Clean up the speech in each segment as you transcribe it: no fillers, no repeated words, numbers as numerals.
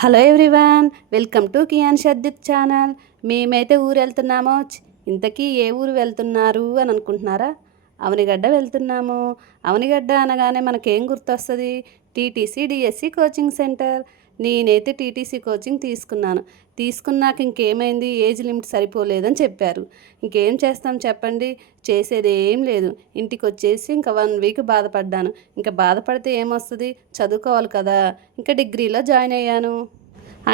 Hello everyone, welcome to Kiyan Shaddik channel. మేమైతే ఊరు వెళ్తున్నాము. ఇంతకీ ఏ ఊరు వెళ్తున్నారు అని అనుకుంటున్నారా? అవనిగడ్డ వెళ్తున్నాము. అవనిగడ్డ అనగానే మనకేం గుర్తొస్తుంది? TTC DSC coaching centre. నేనైతే టీటీసీ కోచింగ్ తీసుకున్నాక ఇంకేమైంది, ఏజ్ లిమిట్ సరిపోలేదని చెప్పారు. ఇంకేం చేస్తాం చెప్పండి, చేసేది ఏం లేదు. ఇంటికి వచ్చేసి ఇంకా 1 వీక్ బాధపడ్డాను. ఇంకా బాధపడితే ఏమొస్తుంది, చదువుకోవాలి కదా. ఇంకా డిగ్రీలో జాయిన్ అయ్యాను.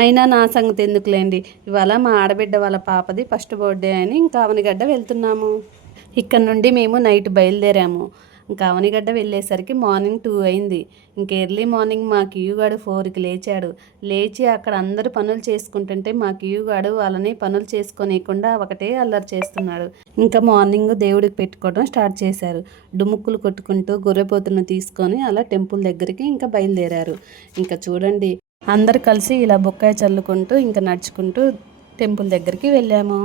అయినా నా సంగతి ఎందుకులేండి, ఇవాళ మా ఆడబిడ్డ వాళ్ళ పాపది ఫస్ట్ బర్త్డే అని ఇంకా అవనిగడ్డ వెళ్తున్నాము. ఇక్కడ నుండి మేము నైట్ బయలుదేరాము. ఇంకా అవనిగడ్డ వెళ్ళేసరికి మార్నింగ్ 2 అయింది. ఇంక ఎర్లీ మార్నింగ్ మా కియుగాడు 4కి లేచాడు. లేచి అక్కడ అందరూ పనులు చేసుకుంటుంటే మా కియుగాడు వాళ్ళని పనులు చేసుకోనీయకుండా ఒకటే అల్లరి చేస్తున్నాడు. ఇంకా మార్నింగ్ దేవుడికి పెట్టుకోవడం స్టార్ట్ చేశారు. డుముక్కులు కొట్టుకుంటూ గొర్రెపోతును తీసుకొని అలా టెంపుల్ దగ్గరికి ఇంకా బయలుదేరారు. ఇంకా చూడండి, అందరు కలిసి ఇలా బొక్కాయ చల్లుకుంటూ ఇంకా నడుచుకుంటూ టెంపుల్ దగ్గరికి వెళ్ళాము.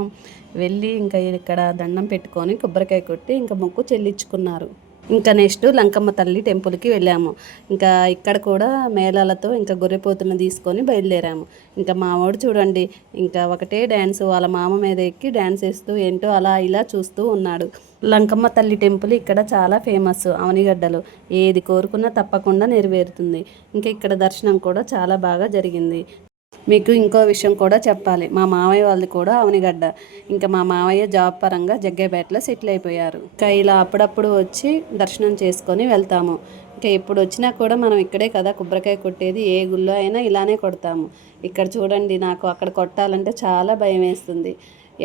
వెళ్ళి ఇంకా ఇక్కడ దండం పెట్టుకొని కొబ్బరికాయ కొట్టి ఇంకా మొక్కు చెల్లించుకున్నారు. ఇంకా నెక్స్ట్ లంకమ్మ తల్లి టెంపుల్కి వెళ్ళాము. ఇంకా ఇక్కడ కూడా మేళాలతో ఇంకా గొర్రెపోతును తీసుకొని బయలుదేరాము. ఇంకా మావాడు చూడండి, ఇంకా ఒకటే డ్యాన్స్, వాళ్ళ మామ మీద ఎక్కి డ్యాన్స్ వేస్తూ ఏంటో అలా ఇలా చూస్తూ ఉన్నాడు. లంకమ్మ తల్లి టెంపుల్ ఇక్కడ చాలా ఫేమస్ అవనిగడ్డలో. ఏది కోరుకున్నా తప్పకుండా నెరవేరుతుంది. ఇంకా ఇక్కడ దర్శనం కూడా చాలా బాగా జరిగింది. మీకు ఇంకో విషయం కూడా చెప్పాలి, మా మామయ్య వాళ్ళది కూడా అవనిగడ్డ. ఇంకా మా మామయ్య జాబ్ పరంగా జగ్గేపేటలో సెటిల్ అయిపోయారు. ఇంకా ఇలా అప్పుడప్పుడు వచ్చి దర్శనం చేసుకొని వెళ్తాము. ఇంకా ఎప్పుడు వచ్చినా కూడా మనం ఇక్కడే కదా కొబ్బరికాయ కొట్టేది, ఏ గుళ్ళో అయినా ఇలానే కొడతాము. ఇక్కడ చూడండి, నాకు అక్కడ కొట్టాలంటే చాలా భయం వేస్తుంది.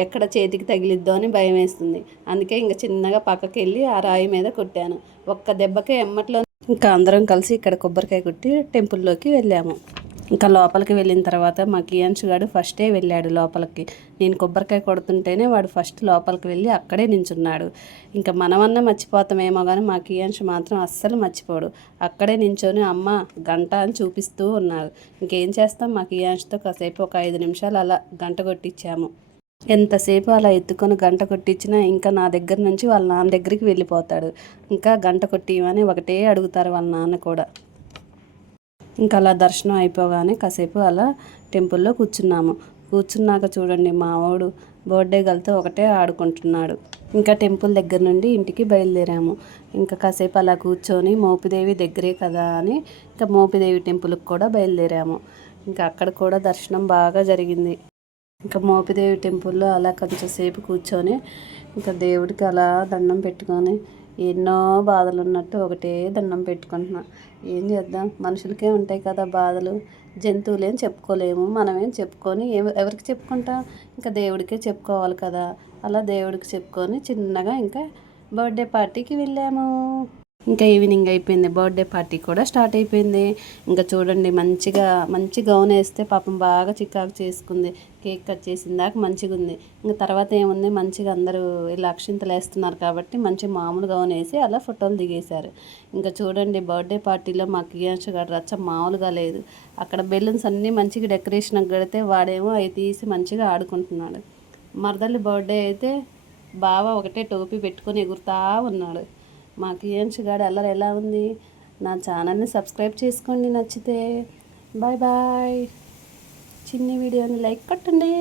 ఎక్కడ చేతికి తగిలిద్దో అని భయం వేస్తుంది. అందుకే ఇంకా చిన్నగా పక్కకి వెళ్ళి ఆ రాయి మీద కొట్టాను. ఒక్క దెబ్బకే ఎమ్మట్లో ఇంకా అందరం కలిసి ఇక్కడ కొబ్బరికాయ కొట్టి టెంపుల్లోకి వెళ్ళాము. ఇంకా లోపలికి వెళ్ళిన తర్వాత మా కియాన్ష్ గాడు ఫస్టే వెళ్ళాడు లోపలికి. నేను కొబ్బరికాయ కొడుతుంటేనే వాడు ఫస్ట్ లోపలికి వెళ్ళి అక్కడే నించున్నాడు. ఇంకా మనమన్నా మర్చిపోతామేమో కానీ మా కియాన్ష్ మాత్రం అస్సలు మర్చిపోడు. అక్కడే నించొని అమ్మ గంట అని చూపిస్తూ ఉన్నాడు. ఇంకేం చేస్తాం, మా కియాన్ష్తో కాసేపు ఒక 5 నిమిషాలు అలా గంట కొట్టించాము. ఎంతసేపు అలా ఎత్తుకొని గంట కొట్టించినా ఇంకా నా దగ్గర నుంచి వాళ్ళ నాన్న దగ్గరికి వెళ్ళిపోతాడు. ఇంకా గంట కొట్టివని ఒకటే అడుగుతారు వాళ్ళ నాన్న కూడా. ఇంకా అలా దర్శనం అయిపోగానే కాసేపు అలా టెంపుల్లో కూర్చున్నాక చూడండి, మావాడు బర్త్డే గలతో ఒకటే ఆడుకుంటున్నాడు. ఇంకా టెంపుల్ దగ్గర నుండి ఇంటికి బయలుదేరాము. ఇంకా కాసేపు అలా కూర్చొని మోపిదేవి దగ్గరే కదా అని ఇంకా మోపిదేవి టెంపుల్కి కూడా బయలుదేరాము. ఇంకా అక్కడ కూడా దర్శనం బాగా జరిగింది. ఇంకా మోపిదేవి టెంపుల్లో అలా కొంచెం సేపు కూర్చొని ఇంకా దేవుడికి అలా దండం పెట్టుకొని ఎన్నో బాధలు ఉన్నట్టు ఒకటే దండం పెట్టుకుంటున్నా. ఏం చేద్దాం, మనుషులకే ఉంటాయి కదా బాధలు. జంతువులేం చెప్పుకోలేము, మనమేం చెప్పుకొని ఎవరికి చెప్పుకుంటాం, ఇంకా దేవుడికే చెప్పుకోవాలి కదా. అలా దేవుడికి చెప్పుకొని చిన్నగా ఇంకా బర్త్డే పార్టీకి వెళ్ళాము. ఇంకా ఈవినింగ్ అయిపోయింది, బర్త్డే పార్టీ కూడా స్టార్ట్ అయిపోయింది. ఇంకా చూడండి, మంచి గౌన్ వేస్తే పాపం బాగా చికాకు చేసుకుంది. కేక్ కట్ చేసిన దాకా మంచిగా ఉంది. ఇంకా తర్వాత ఏముంది, మంచిగా అందరూ ఇలా అక్షింతలు వేస్తున్నారు కాబట్టి మంచి మామూలు గౌన్ వేసి అలా ఫోటోలు దిగేశారు. ఇంకా చూడండి, బర్త్డే పార్టీలో మా కియాన్ష్ గారు రచ్చ మామూలుగా లేదు. అక్కడ బెలూన్స్ అన్నీ మంచిగా డెకరేషన్ కడితే వాడేమో అవి తీసి మంచిగా ఆడుకుంటున్నాడు. మరదలి బర్త్డే అయితే బావ ఒకటే టోపీ పెట్టుకొని ఎగురుతా ఉన్నాడు. మా కియాన్ష్ గాడి అల్లరి ఎలా ఉంది? నా ఛానల్ని సబ్స్క్రైబ్ చేసుకోండి నచ్చితే. Bye bye. చిన్ని వీడియోని లైక్ కొట్టండి.